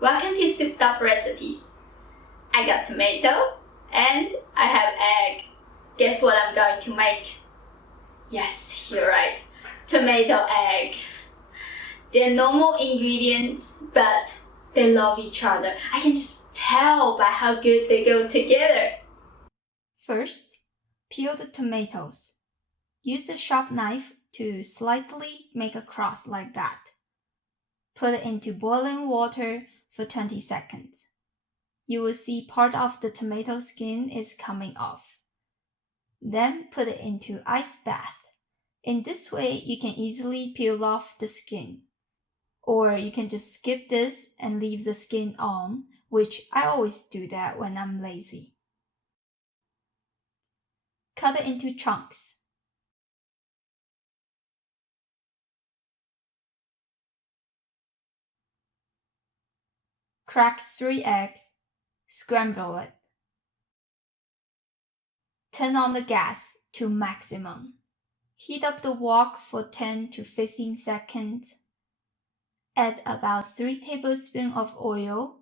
Welcome to Souped Up Recipes. I got tomato and I have egg. Guess what I'm going to make? Yes, you're right. Tomato egg. They're normal ingredients, but they love each other. I can just tell by how good they go together. First, peel the tomatoes. Use a sharp knife to slightly make a cross like that. Put it into boiling water for 20 seconds. You will see part of the tomato skin is coming off. Then put it into ice bath. In this way, you can easily peel off the skin. Or you can just skip this and leave the skin on, which I always do that when I'm lazy. Cut it into chunks. Crack 3 eggs. Scramble it. Turn on the gas to maximum. Heat up the wok for 10 to 15 seconds. Add about 3 tablespoons of oil.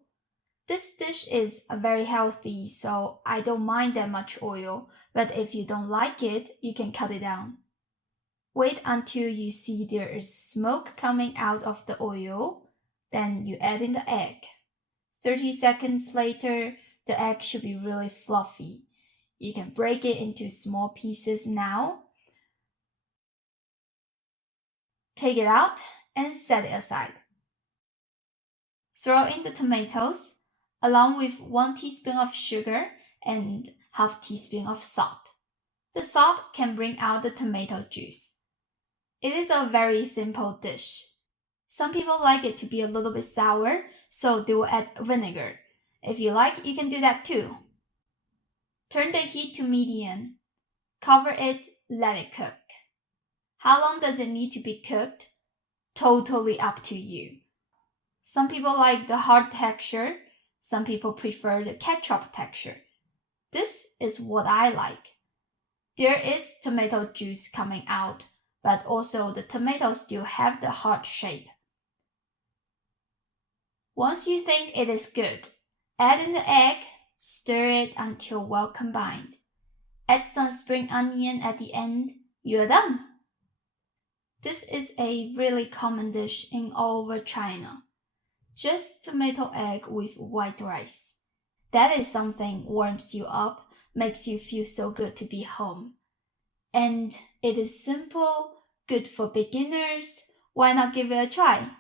This dish is very healthy, so I don't mind that much oil, but if you don't like it, you can cut it down. Wait until you see there is smoke coming out of the oil, then you add in the egg. 30 seconds later, the egg should be really fluffy. You can break it into small pieces now. Take it out and set it aside. Throw in the tomatoes, along with 1 teaspoon of sugar and half teaspoon of salt. The salt can bring out the tomato juice. It is a very simple dish. Some people like it to be a little bit sour, so they will add vinegar. If you like, you can do that too. Turn the heat to medium. Cover it, let it cook. How long does it need to be cooked? Totally up to you. Some people like the hard texture. Some people prefer the ketchup texture. This is what I like. There is tomato juice coming out, but also the tomatoes still have the hard shape. Once you think it is good, add in the egg, stir it until well combined. Add some spring onion at the end, you're done. This is a really common dish in all over China. Just tomato egg with white rice. That is something warms you up, makes you feel so good to be home. And it is simple, good for beginners. Why not give it a try?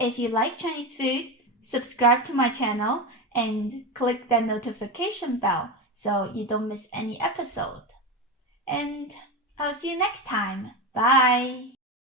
If you like Chinese food, subscribe to my channel and click that notification bell so you don't miss any episode. And I'll see you next time. Bye!